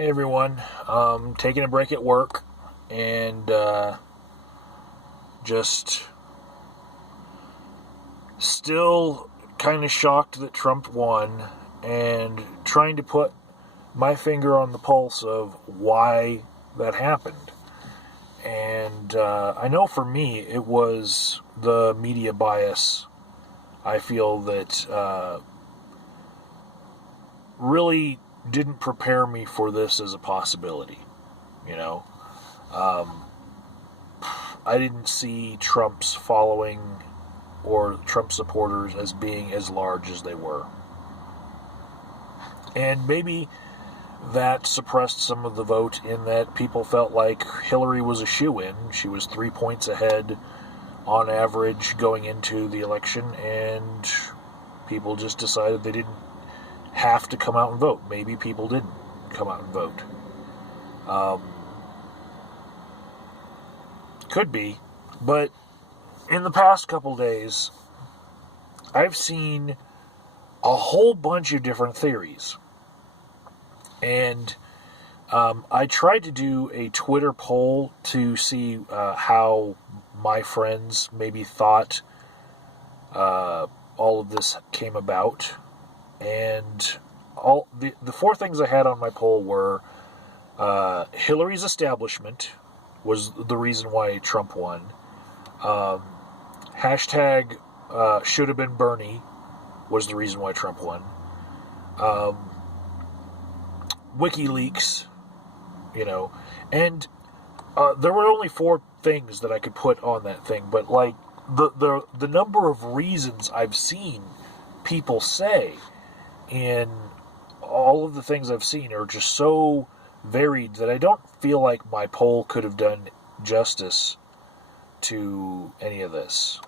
Hey everyone, taking a break at work and just still kind of shocked that Trump won and trying to put my finger on the pulse of why that happened. And I know for me it was the media bias. I feel that really didn't prepare me for this as a possibility. You know, um, I didn't see Trump's following or Trump supporters as being as large as they were. And maybe that suppressed some of the vote in that people felt like Hillary was a shoo-in. She was 3 points ahead on average going into the election, and people just decided they didn't have to come out and vote. Maybe people didn't come out and vote. Could be, but in the past couple days, I've seen a whole bunch of different theories. And I tried to do a Twitter poll to see how my friends maybe thought all of this came about. And all the four things I had on my poll were Hillary's establishment was the reason why Trump won. Hashtag should have been Bernie was the reason why Trump won. WikiLeaks, and there were only four things that I could put on that thing, but like the number of reasons I've seen people say in all of the things I've seen are just so varied that I don't feel like my poll could have done justice to any of this.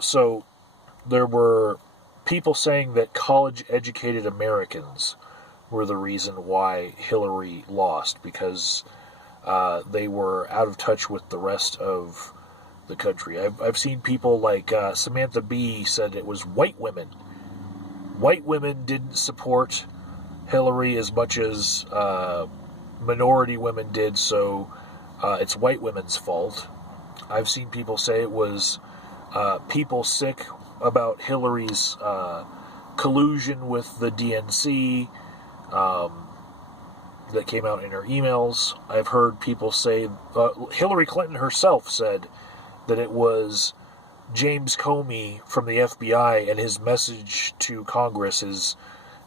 So there were people saying that college-educated Americans were the reason why Hillary lost because they were out of touch with the rest of the country. I've seen people like Samantha Bee said it was white women. White women didn't support Hillary as much as minority women did, so it's white women's fault. I've seen people say it was people sick about Hillary's collusion with the DNC that came out in her emails. I've heard people say Hillary Clinton herself said that it was James Comey from the FBI and his message to Congress,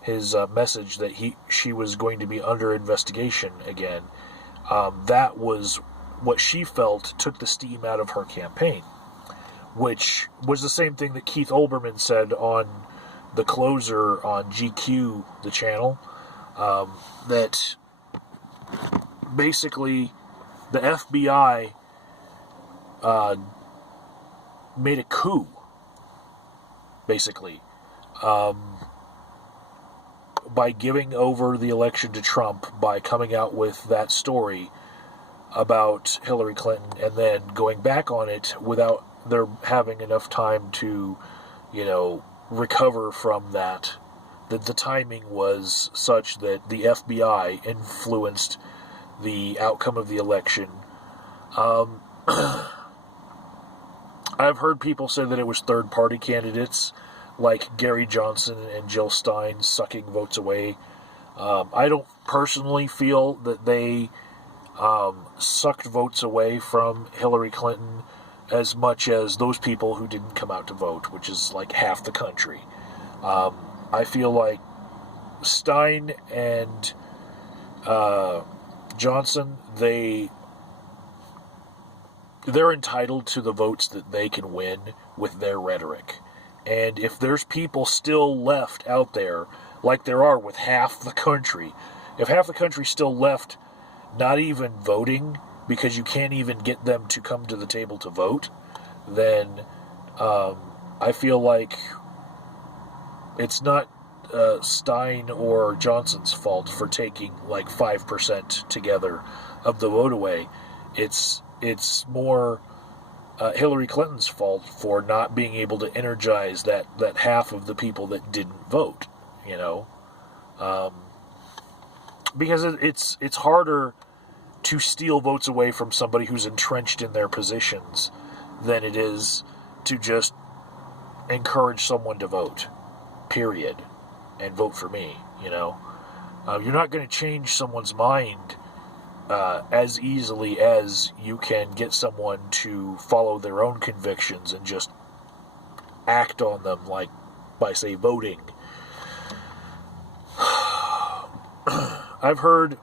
his message that she was going to be under investigation again. That was what she felt took the steam out of her campaign, which was the same thing that Keith Olbermann said on The Closer on GQ, the channel, that basically the FBI made a coup, basically, by giving over the election to Trump, by coming out with that story about Hillary Clinton and then going back on it without they're having enough time to, recover from that. That the timing was such that the FBI influenced the outcome of the election. I've heard people say that it was third-party candidates like Gary Johnson and Jill Stein sucking votes away. I don't personally feel that they sucked votes away from Hillary Clinton as much as those people who didn't come out to vote, which is like half the country. I feel like Stein and Johnson, they're entitled to the votes that they can win with their rhetoric. And if there's people still left out there, like there are with half the country, if half the country's still left not even voting because you can't even get them to come to the table to vote, then I feel like it's not Stein or Johnson's fault for taking like 5% together of the vote away. It's more Hillary Clinton's fault for not being able to energize that half of the people that didn't vote. You know, because it's harder to steal votes away from somebody who's entrenched in their positions than it is to just encourage someone to vote, period, and vote for me. You know, you're not going to change someone's mind as easily as you can get someone to follow their own convictions and just act on them, like by, say, voting. I've heard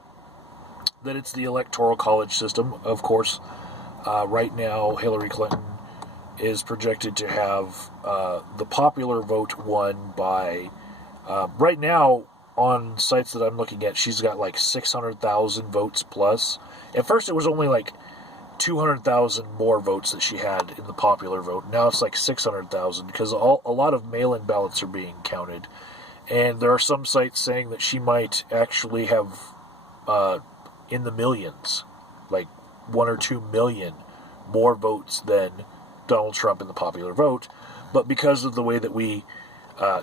that it's the Electoral College system. Of course, right now Hillary Clinton is projected to have the popular vote won by, right now on sites that I'm looking at, she's got like 600,000 votes plus. At first it was only like 200,000 more votes that she had in the popular vote. Now it's like 600,000 because a lot of mail-in ballots are being counted. And there are some sites saying that she might actually have in the millions, like 1 or 2 million more votes than Donald Trump in the popular vote. But because of the way that we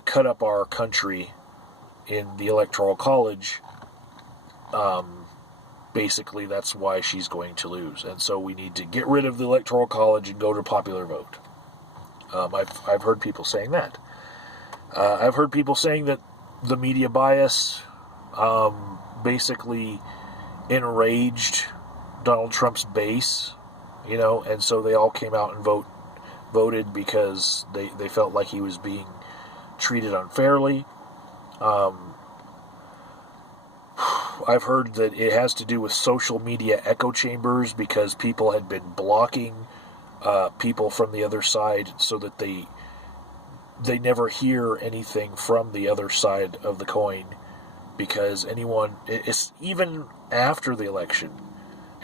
cut up our country in the Electoral College, basically that's why she's going to lose. And so we need to get rid of the Electoral College and go to popular vote. I've heard people saying that. I've heard people saying that the media bias basically enraged Donald Trump's base, you know, and so they all came out and voted because they felt like he was being treated unfairly. I've heard that it has to do with social media echo chambers because people had been blocking people from the other side so that they never hear anything from the other side of the coin, because it's even after the election,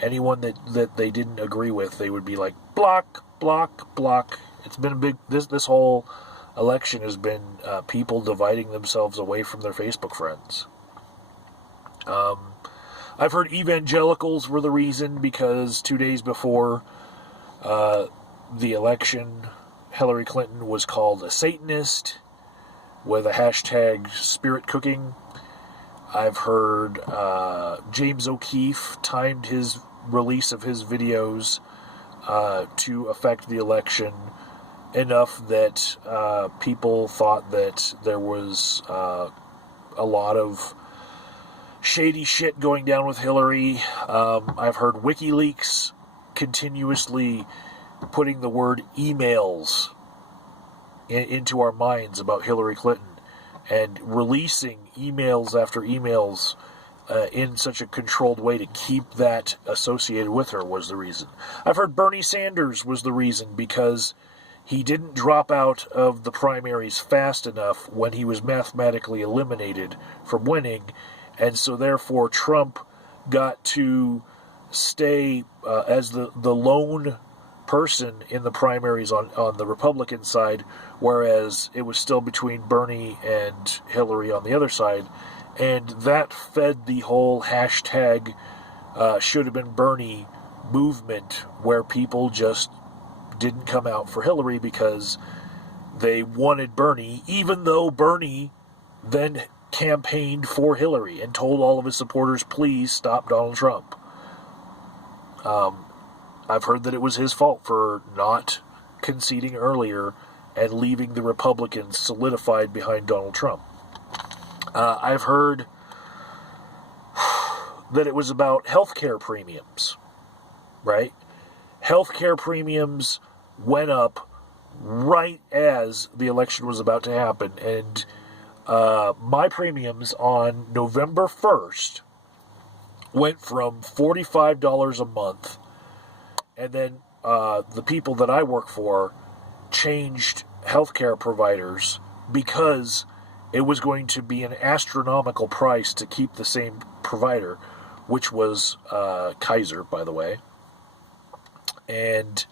anyone that they didn't agree with, they would be like, block, block, block. It's been a big, this whole election has been people dividing themselves away from their Facebook friends. I've heard evangelicals were the reason because 2 days before the election, Hillary Clinton was called a Satanist with a hashtag spirit cooking. I've heard James O'Keefe timed his release of his videos to affect the election enough that people thought that there was a lot of shady shit going down with Hillary. I've heard WikiLeaks continuously putting the word emails into our minds about Hillary Clinton and releasing emails after emails in such a controlled way to keep that associated with her was the reason. I've heard Bernie Sanders was the reason because he didn't drop out of the primaries fast enough when he was mathematically eliminated from winning, and so therefore Trump got to stay as the lone person in the primaries on the Republican side, whereas it was still between Bernie and Hillary on the other side, and that fed the whole hashtag should have been Bernie movement, where people just didn't come out for Hillary because they wanted Bernie, even though Bernie then campaigned for Hillary and told all of his supporters, please stop Donald Trump. I've heard that it was his fault for not conceding earlier and leaving the Republicans solidified behind Donald Trump. I've heard that it was about healthcare premiums, right? Healthcare premiums went up right as the election was about to happen, and my premiums on November 1st went from $45 a month, and then the people that I work for changed healthcare providers because it was going to be an astronomical price to keep the same provider, which was Kaiser, by the way. And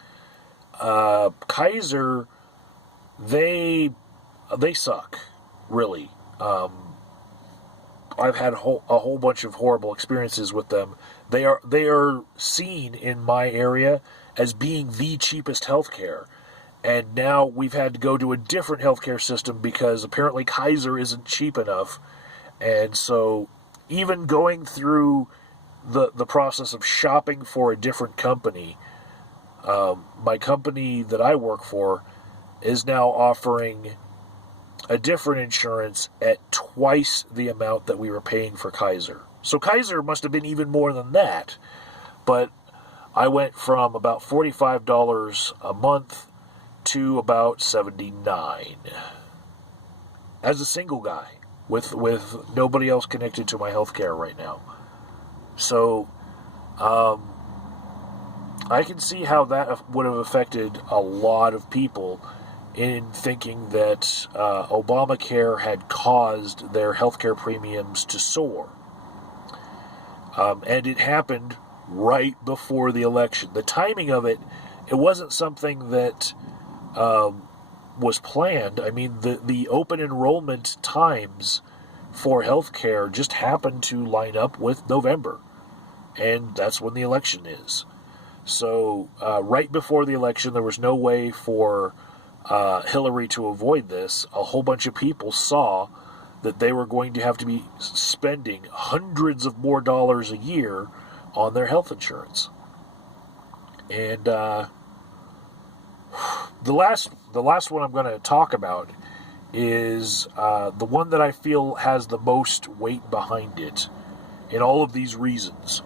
Kaiser, they suck, really. I've had a whole bunch of horrible experiences with them. They are seen in my area as being the cheapest healthcare. And now we've had to go to a different healthcare system because apparently Kaiser isn't cheap enough. And so even going through the process of shopping for a different company, my company that I work for is now offering a different insurance at twice the amount that we were paying for Kaiser. So Kaiser must have been even more than that. But I went from about $45 a month to about $79 as a single guy with nobody else connected to my healthcare right now. So I can see how that would have affected a lot of people in thinking that Obamacare had caused their healthcare premiums to soar. And it happened right before the election. The timing of it wasn't something that was planned. I mean, the open enrollment times for healthcare just happened to line up with November. And that's when the election is. So right before the election, there was no way for Hillary to avoid this. A whole bunch of people saw that they were going to have to be spending hundreds of more dollars a year on their health insurance. And the last one I'm going to talk about is the one that I feel has the most weight behind it in all of these reasons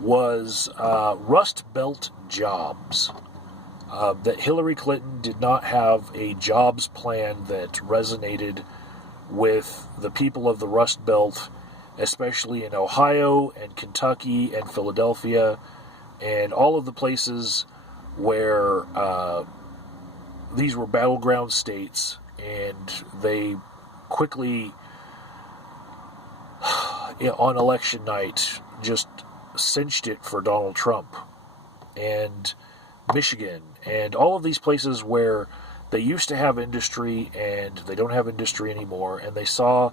was Rust Belt jobs. That Hillary Clinton did not have a jobs plan that resonated with the people of the Rust Belt, especially in Ohio and Kentucky and Philadelphia and all of the places where these were battleground states, and they quickly, on election night, just cinched it for Donald Trump. And Michigan and all of these places where they used to have industry and they don't have industry anymore, and they saw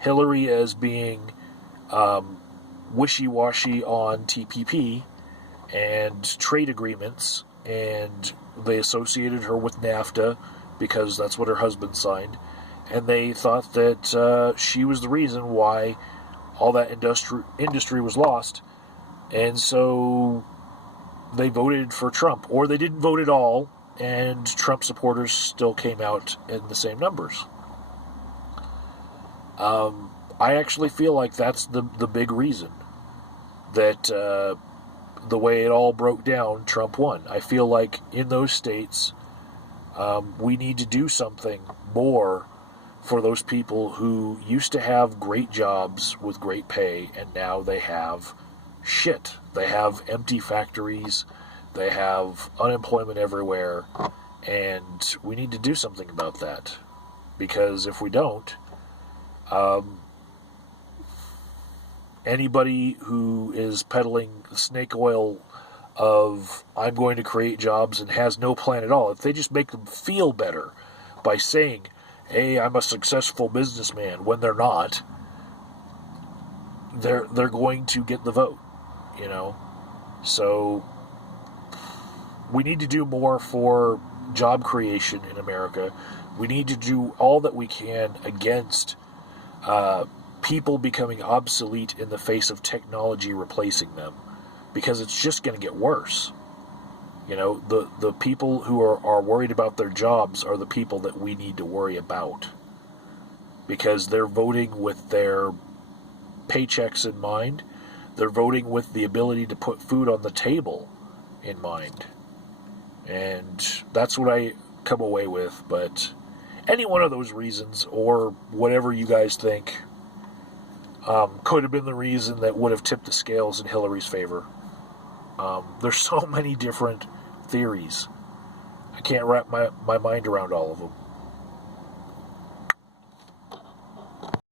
Hillary as being wishy-washy on TPP and trade agreements, and they associated her with NAFTA because that's what her husband signed, and they thought that she was the reason why all that industry was lost, and so they voted for Trump, or they didn't vote at all, and Trump supporters still came out in the same numbers. I actually feel like that's the big reason that the way it all broke down, Trump won. I feel like in those states, we need to do something more for those people who used to have great jobs with great pay, and now they have shit. They have empty factories, they have unemployment everywhere, and we need to do something about that. Because if we don't, anybody who is peddling snake oil of I'm going to create jobs and has no plan at all, if they just make them feel better by saying, hey, I'm a successful businessman, when they're not, they're going to get the vote, you know. So we need to do more for job creation in America. We need to do all that we can against people becoming obsolete in the face of technology replacing them, because it's just going to get worse. You know, the people who are worried about their jobs are the people that we need to worry about, because they're voting with their paychecks in mind. They're voting with the ability to put food on the table in mind. And that's what I come away with. But any one of those reasons, or whatever you guys think, could have been the reason that would have tipped the scales in Hillary's favor. There's so many different theories. I can't wrap my mind around all of them.